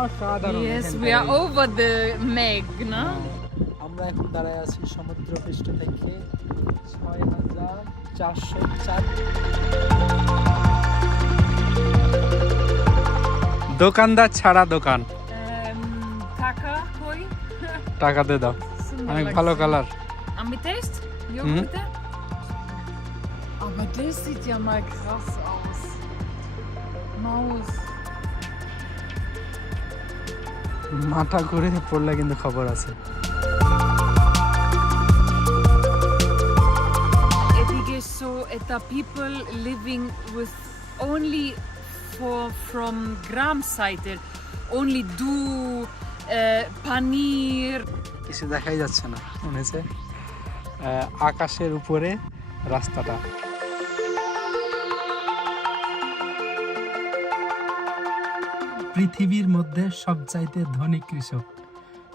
অসাধারণ। Yes, এখানকার we are এই- over the Meg, no? আমরা এখন দাঁড়ায় আছি সমুদ্র পৃষ্ঠ থেকে 6404। দোকানদার ছাড়া দোকান, Taka, koi? টাকাতে দাও। অনেক ভালো colour. Am Test? Jo, Mhm. bitte. Aber das sieht ja mal krass aus. Maus. মাথা ঘুরে পড়লে কিন্তু খবর আছে। Edige so eta people living with only from gram Seite, only do paneer. কিছু দেখাই যাচ্ছে না, মনে হচ্ছে আকাশের উপরে রাস্তাটা। পৃথিবীর মধ্যে সবচাইতে ধনী কৃষক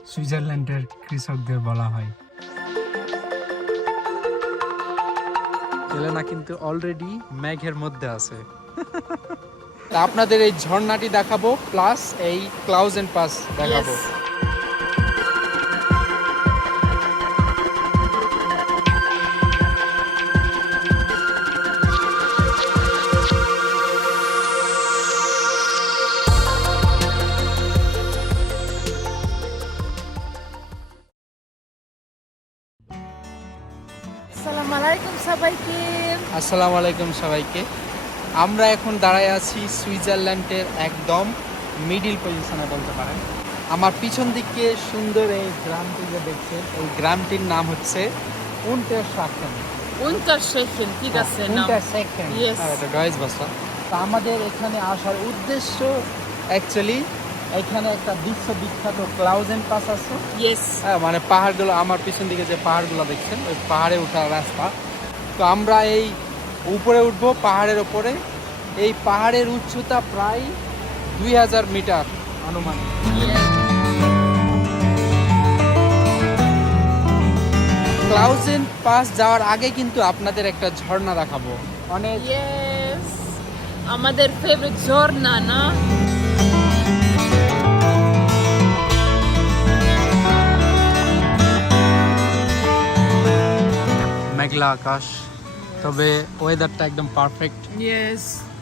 সুইজারল্যান্ডের কৃষকদের বলা হয়। এলেনা কিন্তু অলরেডি মেঘের মধ্যে আছে। আপনাদের এই ঝর্ণাটি দেখাবো, প্লাস এই ক্লাউজেন পাস দেখাবো। Yes. Assalamualaikum সবাইকে। আসসালামু আলাইকুম সবাইকে। আমরা এখন দাঁড়ায় আছি সুইজারল্যান্ডের একদম মিডিল পজিশনে বলতে পারেন। আমার পিছন দিকে সুন্দর এই গ্রামটি যে দেখছেন, এই গ্রামটির নাম হচ্ছে উন্টারসাখেন। Unterschechen, ঠিক আছে নাম। উন্টারসাখেন, Yes. এটা ডয়েজ ভাষা। তো আমাদের এখানে আসার উদ্দেশ্য অ্যাকচুয়ালি এখানে একটা বিশ্ববিখ্যাত ক্লাউজেন পাস আছে। Yes. হ্যাঁ, মানে পাহাড়গুলো আমার পিছন দিকে যে পাহাড়গুলো দেখছেন, ওই পাহাড়ে ওঠার রাস্তা। তো আমরা এই উপরে উঠবো পাহাড়ের ওপরে। এই পাহাড়ের উচ্চতা প্রায় 2000 মিটার আনুমানিক। ক্লাউজেন পাস যাওয়ার আগে কিন্তু আপনাদের একটা ঝর্ণা দেখাবো। অনেক Yes. আমাদের ফেভারিট ঝর্ণা না? মেঘলা আকাশ, তবে ওয়েদারটা একদম পারফেক্ট। Yes.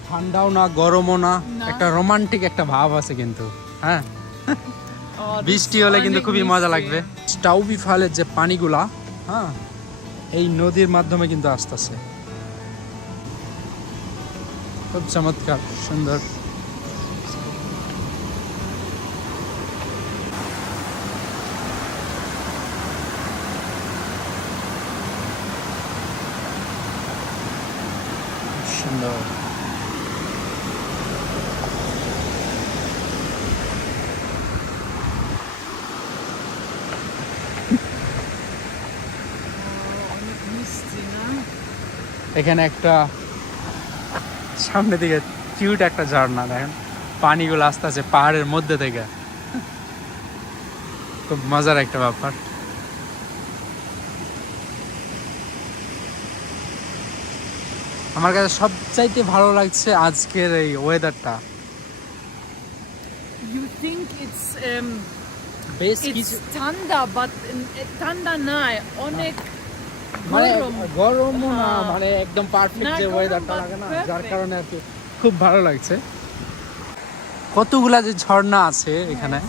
ঠান্ডাও না, গরমও না, না। একটা রোমান্টিক একটা ভাব আছে কিন্তু। হ্যাঁ, Oh, das বৃষ্টি ist হলে কিন্তু অনেক খুবই মজা মিষ্টি। লাগবে। স্টাউবি ফালের যে পানিগুলা, হ্যাঁ, এই নদীর মাধ্যমে কিন্তু আসতেছে। খুব চমৎকার, সুন্দর। সুন্দর। অনেক মিষ্টি না? এখানে একটা সামনে দিকে কিউট একটা ঝর্ণা দেখেন, পানিগুলো আস্তে আস্তে পাহাড়ের মধ্যে থেকে। খুব মজার একটা ব্যাপার। আমার কাছে সবচাইতে ভালো লাগছে আজকের এই ওয়েদারটা। You think it's বেশ it's কিছু thunder, but thunder নাই, অনেক মানে গরম। গরমও না, হ্যাঁ। মানে একদম পারফেক্ট না, যে গরম ওয়েদারটা but লাগে না, যার perfect. কারণে আর কি খুব ভালো লাগছে। কতগুলা যে ঝর্ণা আছে এখানে,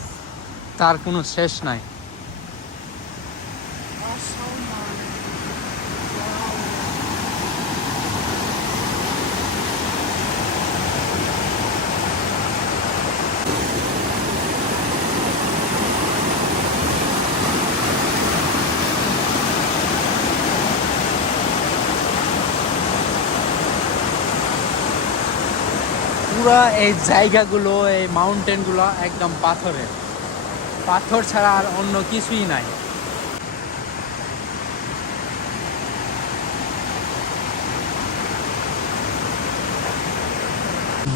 তার কোনো শেষ নাই। Oh, schau mal. পুরা এই জায়গাগুলো, এই মাউন্টেনগুলো একদম পাথরের, পাথর ছাড়া আর অন্য কিছুই নাই।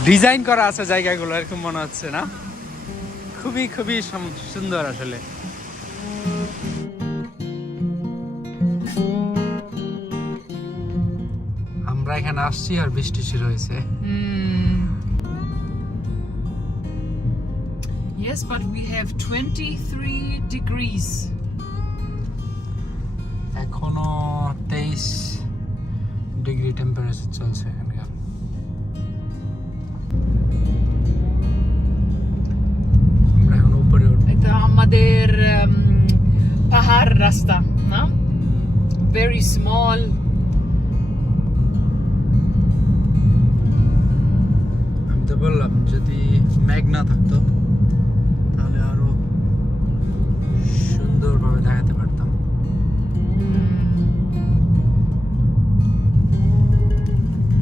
ডিজাইন করা আছে জায়গাগুলো, এরকম মনে হচ্ছে না? খুবই খুবই সুন্দর আসলে। আমরা এখানে আসছি আর বৃষ্টি শুরু হয়েছে। Yes, but we have 23 degrees. এখনো 23 ডিগ্রি টেম্পারেচার চলছে এখানকার। আমরা এখন উপরে এটা আমাদের পাহাড় রাস্তা, না? Very small. আমি তো বললাম যদি মেঘ না থাকতো তাহলে আরো সুন্দরভাবে দেখাতে পারতাম।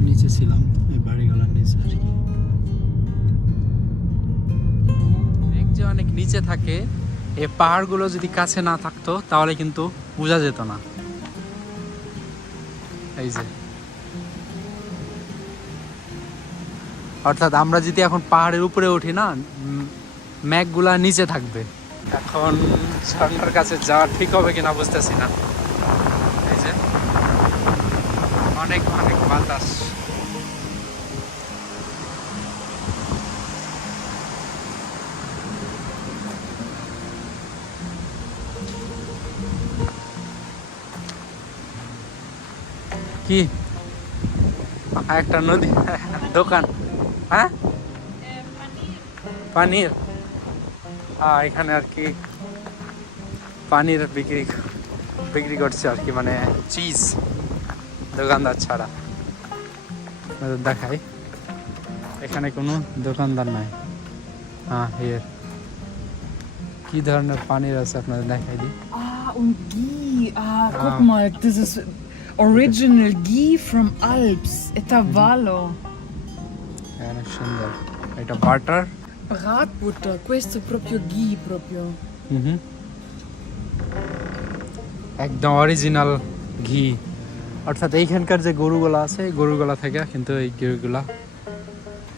নিচে ছিলাম এই বাড়িগুলোর নিচে আর কি। মেঘ যে অনেক নিচে থাকে, এই পাহাড়গুলো যদি কাছে না থাকতো তাহলে কিন্তু বোঝা যেত না। এই যে অর্থাৎ আমরা যদি এখন পাহাড়ের উপরে উঠি না, মেঘগুলা নিচে থাকবে। এখন ঝর্ণার কাছে যাওয়া ঠিক হবে কিনা বুঝতেছি না। এই যে অনেক অনেক বাতাস। কি একটা নদী, দোকান, হ্যাঁ পানির, এখানে আর কি পানির বিক্রি করছে আর কি, মানে চিজ দোকানদার ছাড়া। আপনাদের দেখাই, এখানে কোনো দোকানদার নাই। হ্যাঁ, কি ধরনের পানির আছে আপনাদের দেখাই দিই। Und Ghee. Guck mal, das ist original Ghee from Alps. Etavalo. অনেক সুন্দর। এটা butter, Bratbutter. Questo proprio ghee proprio. একদম অরিজিনাল ঘি। অর্থাৎ এইখানকার যে গরুগুলা আছে, এই গরুগুলা থেকে কিন্তু এই গরুগুলা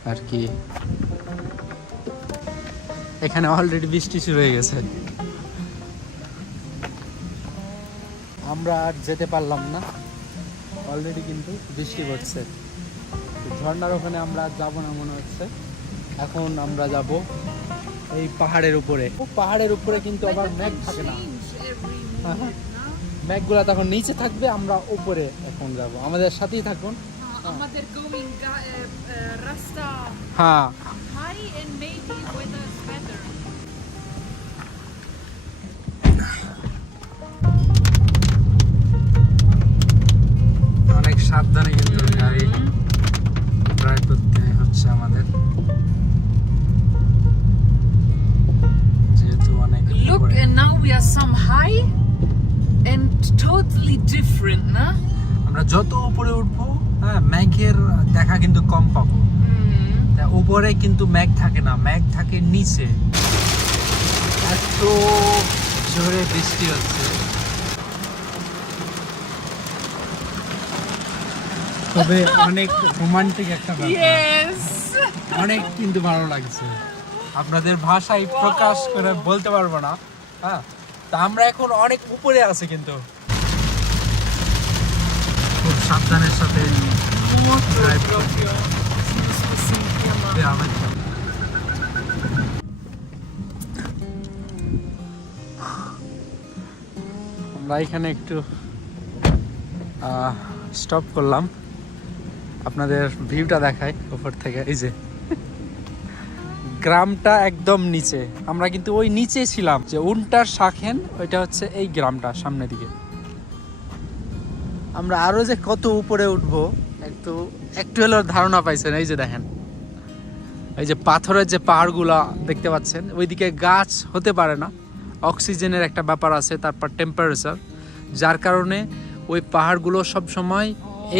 আর কি। এখানে অলরেডি বৃষ্টি শুরু হয়ে গেছে, আমরা আর যেতে পারলাম না, অলরেডি কিন্তু বৃষ্টি পড়ছে। ঝর্ণার ওখানে আমরা যাব না মনে হচ্ছে। এখন আমরা যাব এই পাহাড়ের উপরে। পাহাড়ের উপরে কিন্তু আবার মেঘ থাকে না, মেঘগুলা তখন নিচে থাকবে, আমরা উপরে এখন যাব। আমাদের সাথেই থাকুন। আমাদের going রাস্তা হ্যাঁ, high and maybe weather is better. অনেক সাবধানে কিন্তু গাড়ি ড্রাইভ করতে হচ্ছে আমাদের, যেহেতু অনেক Look, and now we are some high and totally different, না? আমরা যত উপরে উঠবো, হ্যাঁ, মেঘের দেখা কিন্তু কম পাবো। তা উপরে কিন্তু মেঘ থাকে না, মেঘ থাকে নিচে। এত জোরে বৃষ্টি হচ্ছে, তবে অনেক রোমান্টিক একটা ব্যাপার। Yes. অনেক কিন্তু ভালো লাগছে, আপনাদের ভাষায় প্রকাশ করে বলতে পারবো না। হ্যাঁ, তা আমরা এখন অনেক উপরে আছি, কিন্তু খুব সাবধানের সাথে drive করতে হবে। আমরা এখানে একটু স্টপ করলাম, আপনাদের ভিউটা দেখাই উপর থেকে। এই যে গ্রামটা একদম নিচে, আমরা কিন্তু ওই নিচে ছিলাম, যে উনটার শাখেন, ওইটা হচ্ছে এই গ্রামটা সামনের দিকে। আমরা আরো যে কত উপরে উঠবো একটু হলেও ধারণা পাইছেন। এই যে দেখেন, এই যে পাথরের যে পাহাড়গুলা দেখতে পাচ্ছেন, ওইদিকে গাছ হতে পারে না, অক্সিজেনের একটা ব্যাপার আছে, তারপর টেম্পারেচার, যার কারণে ওই পাহাড়গুলো সব সময়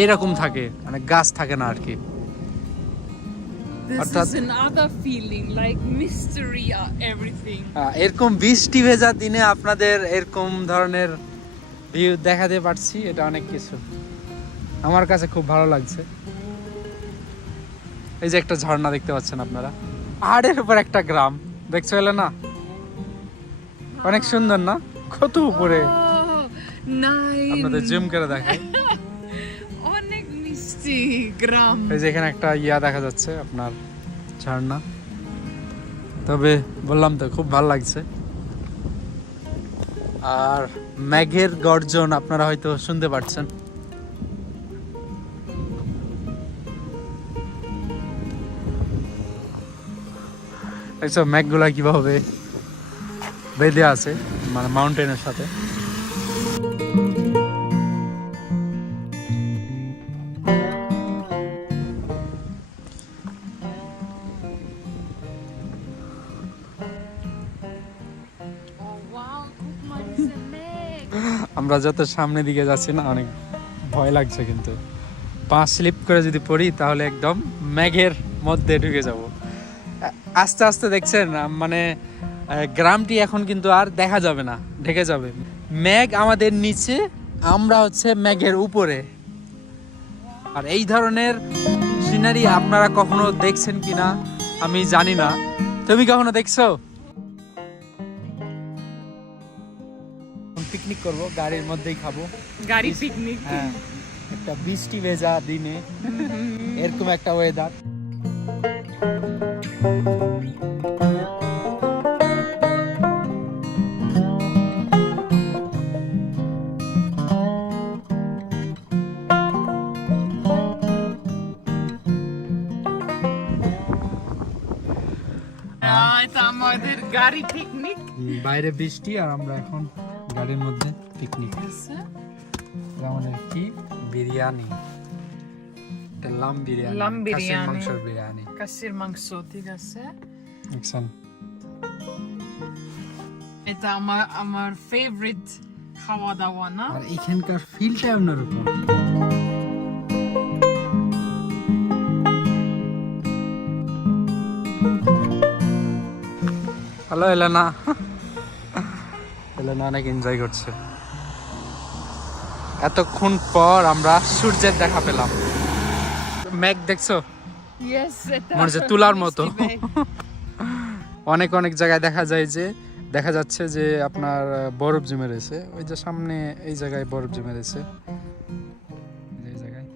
এইরকম থাকে, মানে গাছ থাকে না আর কি। This is another feeling, like mystery or everything. এরকম বৃষ্টি ভেজা দিনে আপনাদের এরকম ধরনের ভিউ দেখাতে পারছি, এটা অনেক কিছু। আমার কাছে খুব ভালো লাগছে। এই যে একটা ঝর্ণা দেখতে পাচ্ছেন আপনারা, পাহাড়ের উপর একটা গ্রাম দেখতে পেলে না? অনেক সুন্দর না? কত উপরে, Oh, nice. আপনাদের জুম করে দেখাই। অনেক মিষ্টি গ্রাম। এই যে এখানে একটা দেখা যাচ্ছে আপনার ঝর্ণা। তো তবে বললাম তো খুব ভালো লাগছে। আর মেঘের গর্জন আপনারা হয়তো শুনতে পাচ্ছেন। এইসব মেঘগুলা কিভাবে বেঁধে আছে মানে মাউন্টেনের সাথে। Oh wow, guck mal diese Meg. আমরা যত সামনের দিকে যাচ্ছি না অনেক ভয় লাগছে, কিন্তু পা স্লিপ করে যদি পড়ি তাহলে একদম মেঘের মধ্যে ঢুকে যাব। আস্তে আস্তে দেখছেন মানে গ্রামটি এখন কিন্তু আর দেখা যাবে না, ঢেকে যাবে। মেঘ আমাদের নিচে, আমরা হচ্ছে মেঘের উপরে। আর এই ধরনের সিনারি আপনারা কখনো দেখছেন কিনা আমি জানি না। তুমি কখনো দেখছো? পিকনিক করব, গাড়ির মধ্যেই খাবো। গাড়ি পিকনিক। হ্যাঁ, একটা বৃষ্টি ভেজা দিনে এরকম একটা ওয়েদার। এটা আমাদের গাড়ি পিকনিক। বাইরে বৃষ্টি আর আমরা এখন গাড়ির মধ্যে পিকনিক। আমাদের কি বিরিয়ানি, লাম বিরিয়ানি, লাম বিরিয়ানি, মাংসের বিরিয়ানি, কাশির মাংস, ঠিক আছে। দেখছেন? এটা আমার ফেভারিট খাওয়া দাওয়া না। আর এখানকার ফিলটা অন্যরকম। হ্যালো এলেনা, এলেনা অনেক এনজয় করছে। এতক্ষণ পর আমরা সূর্যের দেখা পেলাম। মেঘ দেখছো? Yes, এটা মনে হচ্ছে তুলার মতো। মিষ্টি মেঘ। অনেক অনেক জায়গায় দেখা যায় যে দেখা যাচ্ছে যে আপনার বরফ জমে রয়েছে। ওই যে সামনে এই জায়গায় বরফ জমে রয়েছে, এই জায়গায়।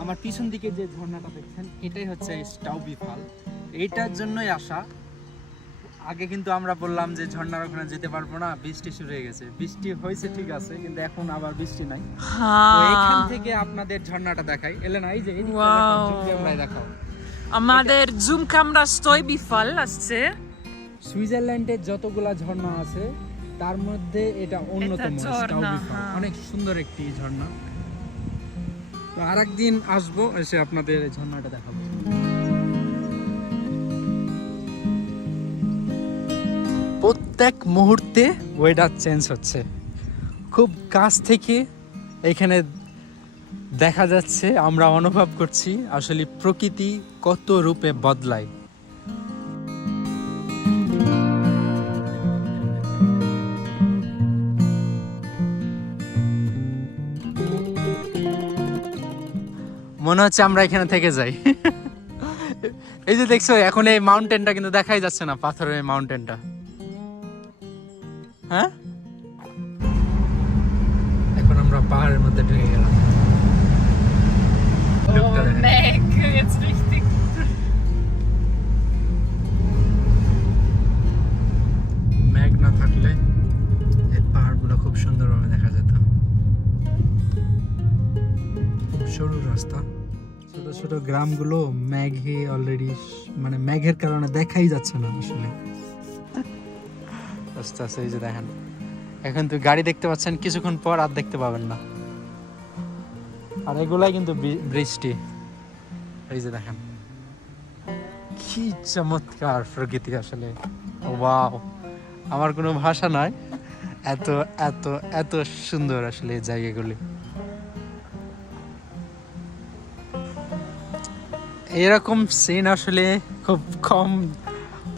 আমার পিছন দিকে যে ঝর্ণাটা দেখছেন এটাই হচ্ছে স্টাউবি ফল। এইটার জন্যই আসা। আগে কিন্তু আমরা বললাম যে ঝর্ণার ওখানে যেতে পারবো না, বৃষ্টি শুরু হয়ে গেছে। বৃষ্টি হয়েছে ঠিক আছে, কিন্তু এখন আবার বৃষ্টি নাই। তো এখান থেকে আপনাদের ঝর্ণাটা দেখাই। এলেন এই যে এইদিকে Wow. দেখাও, জুম ক্যামেরায় দেখাও। আমাদের জুম ক্যামেরা স্টয়বি ফল আসছে। সুইজারল্যান্ডের যতগুলা ঝর্ণা আছে তার মধ্যে এটা অন্যতম। এটা ঝর্ণা, স্টাউবি ফল হ্যাঁ। অনেক সুন্দর একটি ঝর্ণা। তো আরেকদিন আসবো, এসে আপনাদের এই ঝর্ণাটা দেখাবো। প্রত্যেক মুহূর্তে ওয়েদার চেঞ্জ হচ্ছে। খুব কাছ থেকে এখানে দেখা যাচ্ছে, আমরা অনুভব করছি আসলে প্রকৃতি কত রূপে বদলায়। মনে হচ্ছে আমরা এখানে থেকে যাই। এই যে দেখছো এখন এই মাউন্টেনটা কিন্তু দেখাই যাচ্ছে না, পাথরের এই মাউন্টেনটা। হ্যাঁ, এখন আমরা পাহাড়ের মধ্যে ঢুকে গেলাম। Oh, Meg, jetzt richtig. মেঘ না থাকলে এই পাহাড়গুলো খুব সুন্দরভাবে দেখা যেত। খুব সরু রাস্তা, ছোট ছোট গ্রামগুলো মেঘে অলরেডি মানে মেঘের কারণে দেখাই যাচ্ছে না আসলে। আস্তে আস্তে এই যে দেখেন, এখন তো গাড়ি দেখতে পাচ্ছেন, কিছুক্ষণ পর আর দেখতে পাবেন না। আর এগুলাই কিন্তু বৃষ্টি। এই যে দেখেন কি চমৎকার প্রকৃতি আসলে। ওয়াও, আমার কোনো ভাষা নাই, এত এত এত সুন্দর আসলে এই জায়গাগুলি। এরকম সিন আসলে খুব কম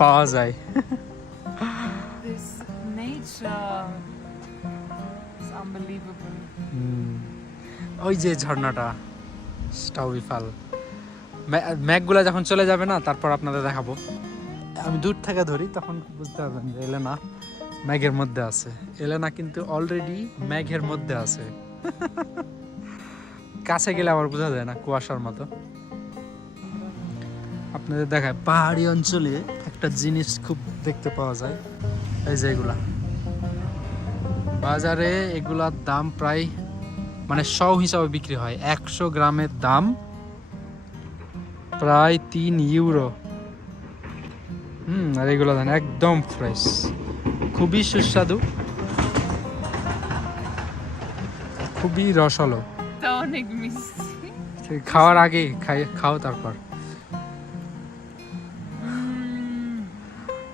পাওয়া যায়। This nature is unbelievable. ওই যে ঝর্ণাটা স্টাউবি ফল, ম্যাঘগুলা যখন চলে যাবে না তারপর আপনাদের দেখাবো। আমি দূর থেকে ধরি তখন বুঝতে পারবেন যে এলেনা ম্যাঘের মধ্যে আছে। এলেনা কিন্তু অলরেডি ম্যাঘের মধ্যে আছে। কাছে গেলে আবার বোঝা যায় না, কুয়াশার মতো। আপনাদের দেখায় পাহাড়ি অঞ্চলে একটা জিনিস খুব দেখতে পাওয়া যায়, এই যে এগুলা বাজারে এগুলার দাম প্রায় মানে 100 হিসাবে বিক্রি হয়। 100 গ্রামের দাম প্রায় 3 ইউরো। আর এগুলো দেন একদম ফ্রেশ, খুবই সুস্বাদু, খুবই রসালো। তা অনেক মিষ্টি। খাওয়ার আগে খাও তারপর।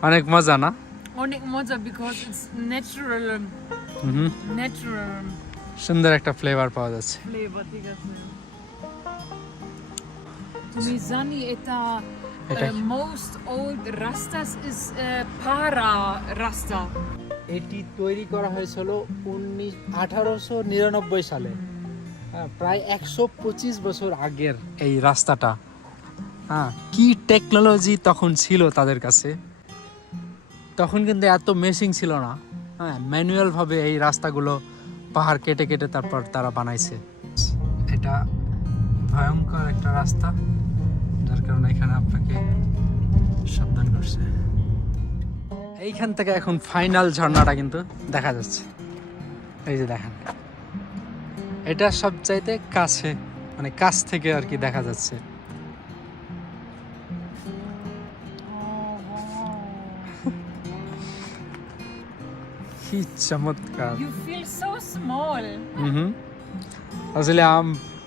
অনেক মজা না? অনেক মজা, because it's natural সুন্দর একটা ফ্লেভার পাওয়া যাচ্ছে। flavor, ঠিক আছে। তুমি জানি এটা এটা most old rastas is para rasta. এটি তৈরি করা হয়েছিল 1899 সালে। প্রায় 125 বছর আগের এই রাস্তাটা। কি টেকনোলজি তখন ছিল তাদের কাছে। তখন কিন্তু এত মেশিন ছিল না। ম্যানুয়াল ভাবে এই রাস্তাগুলো পাহাড় কেটে কেটে তারপর তারা বানাইছে। এটা ভয়ঙ্কর একটা রাস্তা, যার কারণে এখানে আপনাকে সাবধান করছে। এইখান থেকে এখন ফাইনাল ঝর্ণাটা কিন্তু দেখা যাচ্ছে, এই যে দেখেন, এটা সবচাইতে কাছে, মানে কাছ থেকে আর কি দেখা যাচ্ছে। কি চমৎকার! You feel so small. আসলে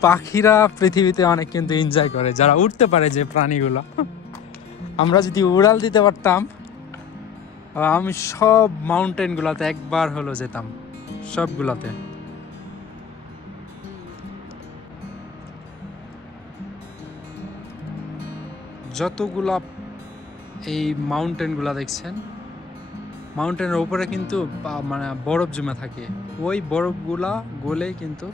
পাখিরা পৃথিবীতে অনেক কিন্তু এনজয় করে, যারা উঠতে পারে যে প্রাণীগুলো। আমরা যদি উড়াল দিতে পারতাম, আমি সব মাউন্টেন গুলাতে একবার হলো যেতাম, সবগুলাতে। যতগুলা এই মাউন্টেন গুলা দেখছেন, মাউন্টেনের উপরে কিন্তু মানে বরফ জমে থাকে। ওই বরফগুলা গলেই কিন্তু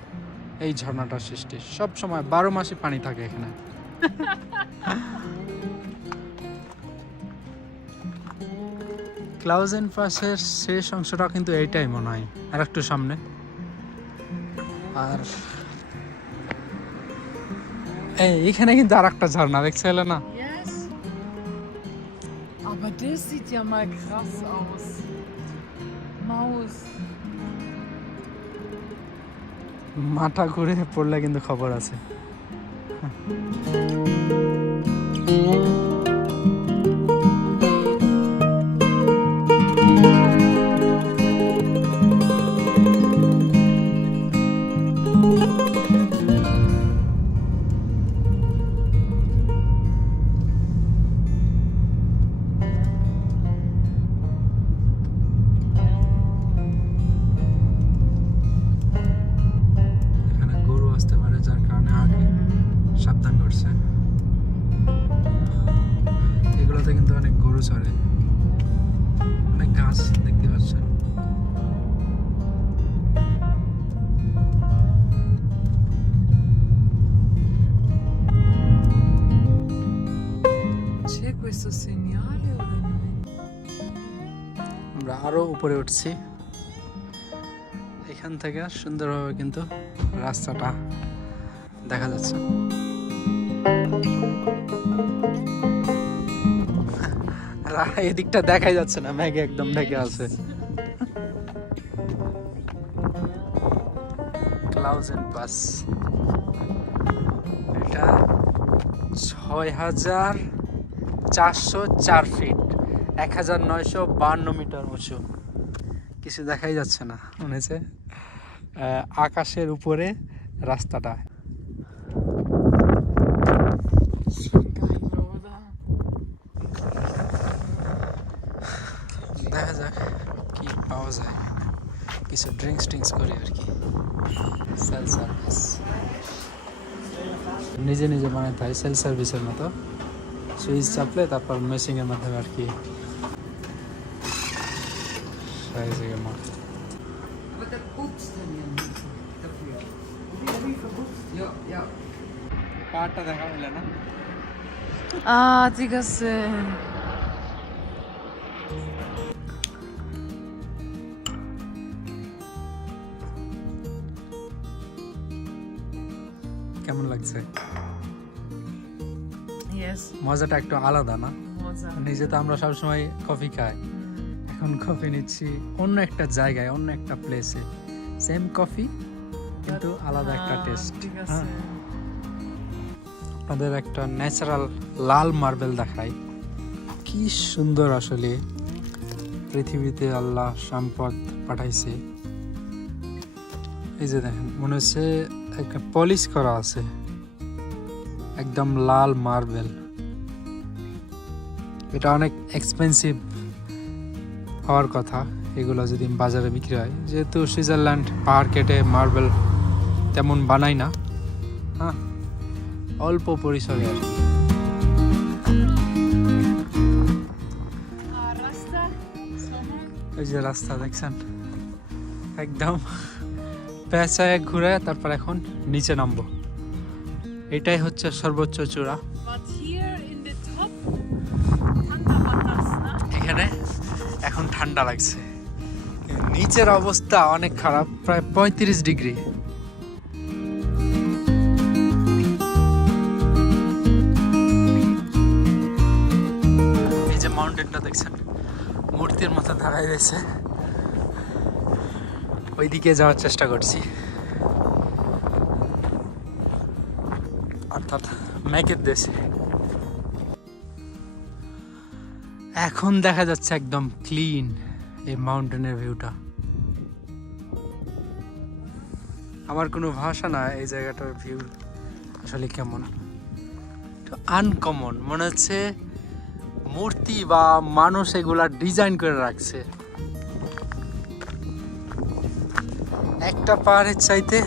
এই ঝর্ণাটার সৃষ্টি। সব সময় 12 মাসে পানি থাকে এখানে। ক্লাউজেন পাসের শেষ অংশটা কিন্তু এইটাই মনে হয়, আর একটু সামনে। আর এইখানে কিন্তু আর একটা ঝর্ণা দেখছে না? Yes. Aber das sieht ja mal krass aus. Maus. মাথা ঘুরে পড়লে কিন্তু খবর আছে। সাবধান করছে। এগুলোতে কিন্তু অনেক গরু চড়ে, অনেক গাছ দেখতে পাচ্ছেন। C'è questo segnale o no? আমরা আরো উপরে উঠছি। এখান থেকে সুন্দরভাবে কিন্তু রাস্তাটা দেখা যাচ্ছে। এদিকটা দেখাই যাচ্ছে না, মেঘে একদম ঢেকে আছে। ক্লাউজেন পাস, এটা 6404 ফিট, 1952 মিটার উঁচু। কিছু দেখাই যাচ্ছে না, মনে হচ্ছে আকাশের উপরে রাস্তাটা। দেখা যাক কি পাওয়া যায়, কিছু ড্রিঙ্কস করি আর কি। সেল সার্ভিস নিজে নিজে বানাতে হয়, সেল সার্ভিসের মতো। সুইচ চাপলে তারপর মেশিনের মাধ্যমে আর কি পাহাড়টা দেখা মিলে না। ঠিক আছে। কেমন লাগছে? Yes. মজাটা একটু আলাদা না? মজা মজা। নিজে তো আমরা সবসময় কফি খাই, এখন কফি নিচ্ছি অন্য একটা জায়গায়, অন্য একটা প্লেসে, সেম কফি কিন্তু আলাদা একটা টেস্ট। ঠিক আছে। আপনাদের একটা ন্যাচারাল লাল মার্বেল দেখাই, কি সুন্দর আসলে পৃথিবীতে আল্লাহ সম্পদ পাঠাইছে। এই যে দেখেন, মনে হচ্ছে একটা পলিশ করা আছে, একদম লাল মার্বেল। এটা অনেক এক্সপেন্সিভ হওয়ার কথা এগুলো যদি বাজারে বিক্রি হয়, যেহেতু সুইজারল্যান্ড পাহাড় কেটে মার্বেল তেমন বানায় না, হ্যাঁ অল্প পরিসরে আর কি। আর রাস্তা এই যে রাস্তা দেখছেন, একদম পেঁচায় ঘুরে তারপর এখন নিচে নামবো। এটাই হচ্ছে সর্বোচ্চ চূড়া। But here in the top, ঠান্ডা বাতাস না? এখানে এখন ঠান্ডা লাগছে, নিচের অবস্থা অনেক খারাপ, প্রায় 35 ডিগ্রি। এই যে মাউন্টেনটা দেখছেন, মূর্তির মতো দাঁড়ায় রয়েছে, ওইদিকে যাওয়ার চেষ্টা করছি, অর্থাৎ মেঘের দেশে। এখন দেখা যাচ্ছে একদম ক্লিন এই মাউন্টেনের ভিউটা। আমার কোনো ভাষা না এই জায়গাটার ভিউ আসলে কেমন, আনকমন মনে হচ্ছে, মূর্তি বা মানুষ এগুলা ডিজাইন করে রাখছে। একটা পাহাড়ের চাইতে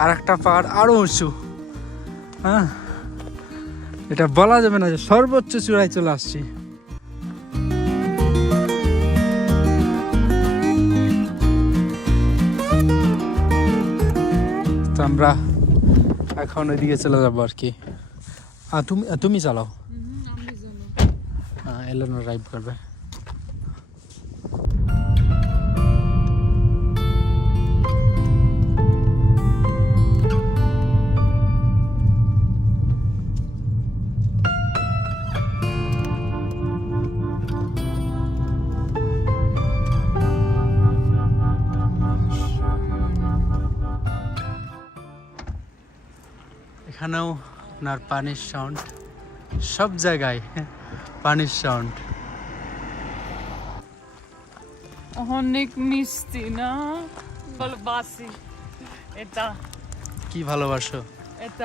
আর একটা পাহাড় আরো উঁচু, হ্যাঁ এটা বলা যাবে না যে সর্বোচ্চ চূড়ায় চলে আসছি। তো আমরা এখন ওইদিকে চলে যাবো আর কি। তুমি চালাও, আমি জানো। এলেনো ড্রাইভ করবে। এখানেও আপনার পানির সাউন্ড, সব জায়গায় পানির সাউন্ড। অনেক মিষ্টি না? ভালোবাসি এটা। কি ভালোবাসো? It's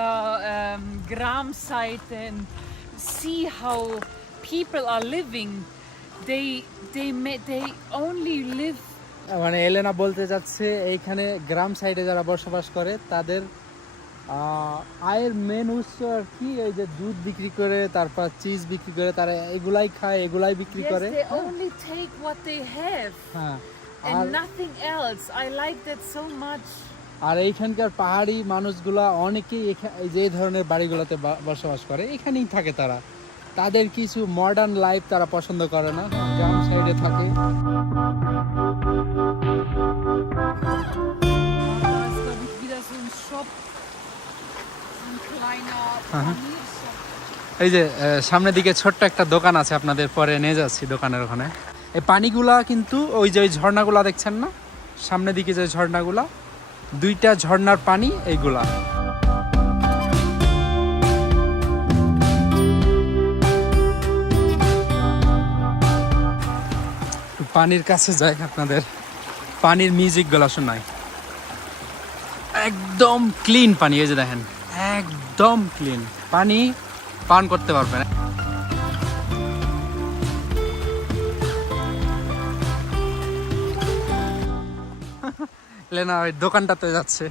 Gram site and see how people are living. They only live. মানে এলেনা বলতে যাচ্ছে এইখানে গ্রাম সাইডে যারা বসবাস করে তাদের আয়ের মেন উৎস আর কি, এই যে দুধ বিক্রি করে, তারপর চিজ বিক্রি করে, তারা এগুলাই খায়, এগুলাই বিক্রি Yes, করে। they only take what they have হ্যাঁ, আর and nothing else. I like that so much. আর এইখানকার পাহাড়ি মানুষগুলা অনেকেই এই যে এই ধরনের বাড়িগুলোতে বসবাস করে, এখানেই থাকে তারা। তাদের কিছু মডার্ন লাইফ তারা পছন্দ করে না, গ্রাম সাইডে থাকে। Da ist, glaube ich, wieder so ein Shop. So ein kleiner Paniershop. এই যে সামনের দিকে ছোট্ট একটা দোকান আছে, আপনাদের পরে নিয়ে যাচ্ছি দোকানের ওখানে। এই পানিগুলা কিন্তু ওই যে ওই ঝর্ণাগুলা দেখছেন না, সামনের দিকে যে ঝর্ণাগুলা, দুইটা ঝর্ণার পানি এইগুলা। পানির কাছে যাই, আপনাদের পানির মিউজিক গুলা শোনাই। একদম ক্লিন পানি, এই যে দেখেন একদম ক্লিন পানি, পান করতে পারবেন। লেনা ওই দোকানটাতে যাচ্ছে,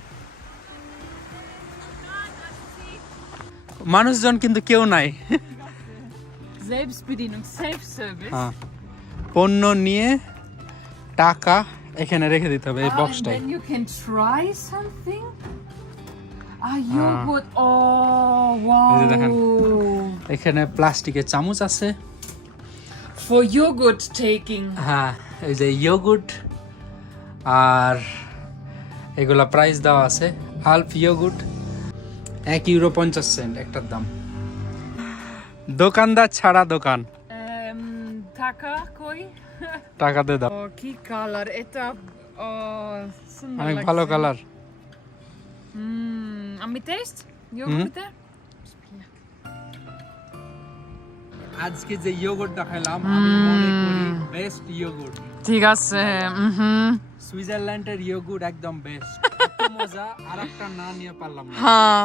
মানুষজন কিন্তু কেউ নাই। Selbstbedienung, Self-Service. হ্যাঁ, পণ্য নিয়ে টাকা এখানে রেখে দিতে হবে এই And বক্সটাই। then you can try something. Yogurt. Oh, এই যে দেখেন। wow. এখানে প্লাস্টিকের চামচ আছে, For yogurt taking. হ্যাঁ এই যে ইয়োগুট, আর এগুলা প্রাইস দেওয়া আছে। হালফ ইয়োগুট €1.50 একটার দাম। দোকানদার ছাড়া দোকান। টাকা কই? টাকা দিয়ে দাও। ও কি কালার এটা, ও সুন্দর অনেক লাগছে। ভালো কালার। আমি টেস্ট ইয়োগর্টে আজকে যে ইয়োগর্টটা খেলাম আমি মনে করি বেস্ট ইয়োগর্ট। ঠিক আছে। সুইজারল্যান্ডের ইয়োগর্ট একদম বেস্ট। এত মজা, আরেকটা না নিয়ে পারলাম না। হ্যাঁ,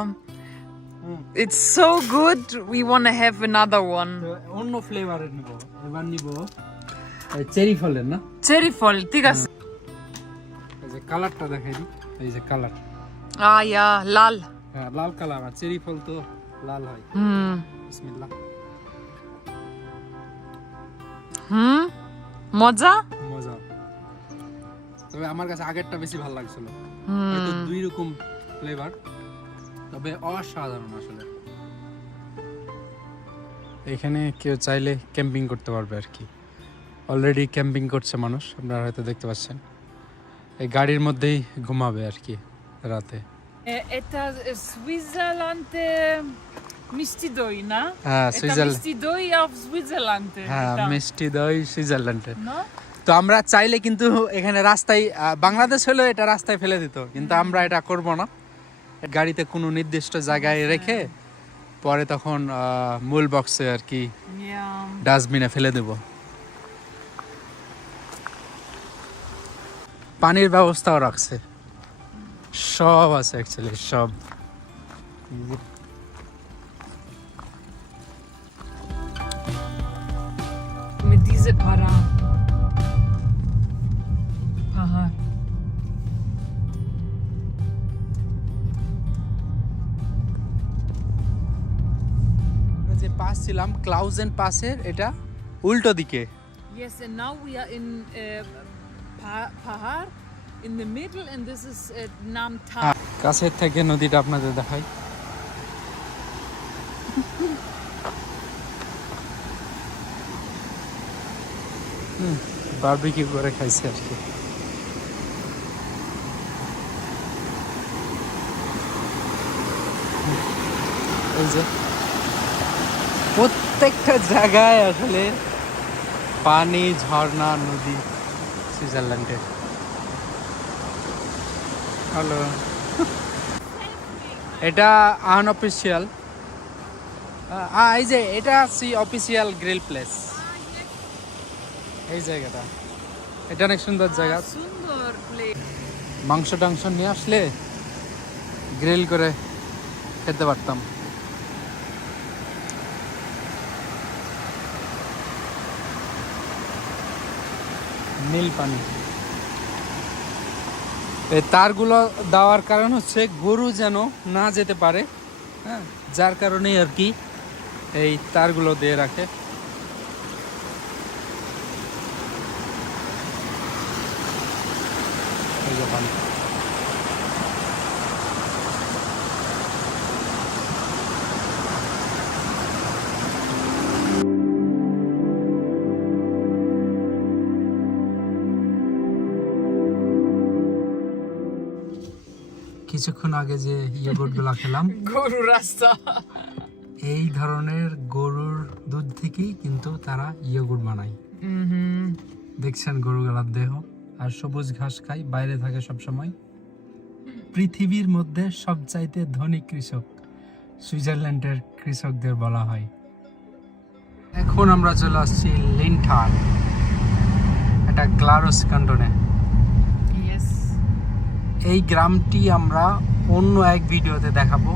it's so good, we want to have another one. তো অন্য ফ্লেভারের নিব, এবার নিব চেরি ফলের না, চেরি ফল। ঠিক আছে। এই যে কালারটা দেখাই দিই, এই যে কালার, ইয়া লাল। হ্যাঁ লাল কালার, আর চেরি ফল তো লাল হয়। বিসমিল্লাহ। মজা। মজা। তবে আমার কাছে আগেরটা বেশি ভালো লাগছিল। হয়তো দুই রকম ফ্লেভার, তবে অসাধারণ আসলে। এখানে কেউ চাইলে ক্যাম্পিং করতে পারবে আর কি। অলরেডি ক্যাম্পিং করছে মানুষ, আপনারা হয়তো দেখতে পাচ্ছেন। এই গাড়ির মধ্যেই ঘুমাবে আর কি রাতে। এটা সুইজারল্যান্ডে মিষ্টি দই না? হ্যাঁ এটা সুইজারল্যান্ড, মিষ্টি দই অফ সুইজারল্যান্ডে। হ্যাঁ এটা। মিষ্টি দই সুইজারল্যান্ডে। না? তো আমরা চাইলে কিন্তু এখানে রাস্তায়, বাংলাদেশ হলেও এটা রাস্তায় ফেলে দিত, কিন্তু আমরা এটা করব না। গাড়িতে কোনো নির্দিষ্ট জায়গায় রেখে পরে তখন মূল বক্সে আর কি Yeah. ডাস্টবিনে ফেলে দেব। পানির ব্যবস্থাও রাখছে, সব আছে অ্যাকচুয়ালি সব। Mit diese পাহাড়। আমরা যে পাস ছিলাম ক্লাউজেন পাসের, এটা উল্টো দিকে। Yes, and now we are in Pahar in the middle, and this is Nam Ta. কাছের থেকে নদীটা আপনাদের দেখাই। বারবিকিউ করে খাইছে আর কি। এই যে প্রত্যেকটা জায়গায় আসলে পানি, ঝর্ণা, নদী সুইজারল্যান্ডে। হ্যালো, এটা আনঅফিসিয়াল, এই যে এটা অফিসিয়াল গ্রিল প্লেস। এই জায়গাটা, এটা অনেক সুন্দর জায়গা। সুন্দর place. মাংস টাংস নিয়ে আসলে গ্রিল করে খেতে পারতাম। নীল পানি। এই তারগুলো দেওয়ার কারণ হচ্ছে গরু যেন না যেতে পারে, হ্যাঁ, যার কারণেই আর কি এই তারগুলো দিয়ে রাখে। এই যে পানি। কিছুক্ষণ আগে যে ইয়োগর্টগুলো খেলাম, গরু রাস্তা। এই ধরনের গরুর দুধ থেকেই কিন্তু তারা ইয়োগর্ট বানায়। দেখছেন গরুগুলার দেহ, আর সবুজ ঘাস খায়, বাইরে থাকে সব সময়। পৃথিবীর মধ্যে সবচাইতে ধনী কৃষক সুইজারল্যান্ডের কৃষকদের বলা হয়। এখন আমরা চলে আসছি লিনথাল, এটা গ্লারোস ক্যান্টনে। Yes. এই গ্রামটি আমরা অন্য এক ভিডিওতে দেখাবো।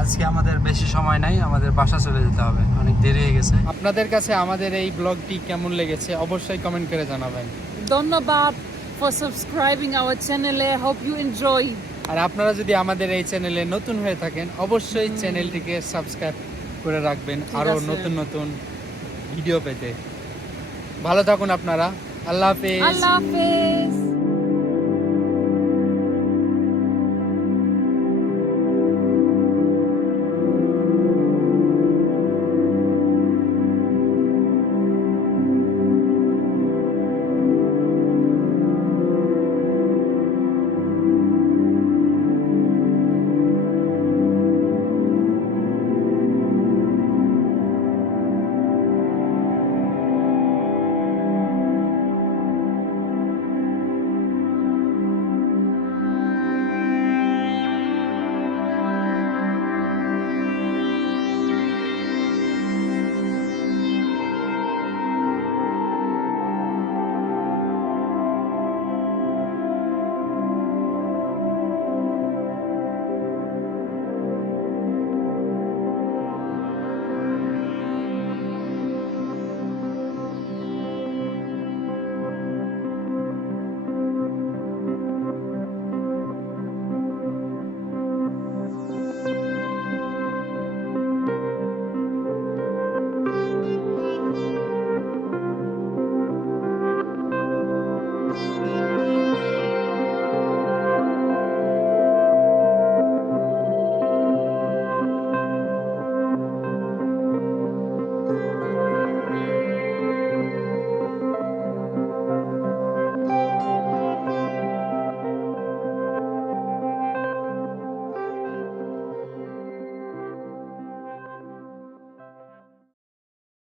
আজকে আমাদের বেশি সময় নাই, আমাদের বাসা চলে যেতে হবে, অনেক দেরি হয়ে গেছে। আপনাদের কাছে আমাদের এই ব্লগটি কেমন লেগেছে অবশ্যই কমেন্ট করে জানাবেন। ধন্যবাদ for subscribing our channel. I hope you enjoy. আর আপনারা যদি আমাদের এই চ্যানেলে নতুন হয়ে থাকেন অবশ্যই চ্যানেলটিকে সাবস্ক্রাইব করে রাখবেন আরো আছে। নতুন নতুন ভিডিও পেতে। ভালো থাকুন আপনারা। আল্লাহ হাফেজ। আল্লাহ হাফেজ।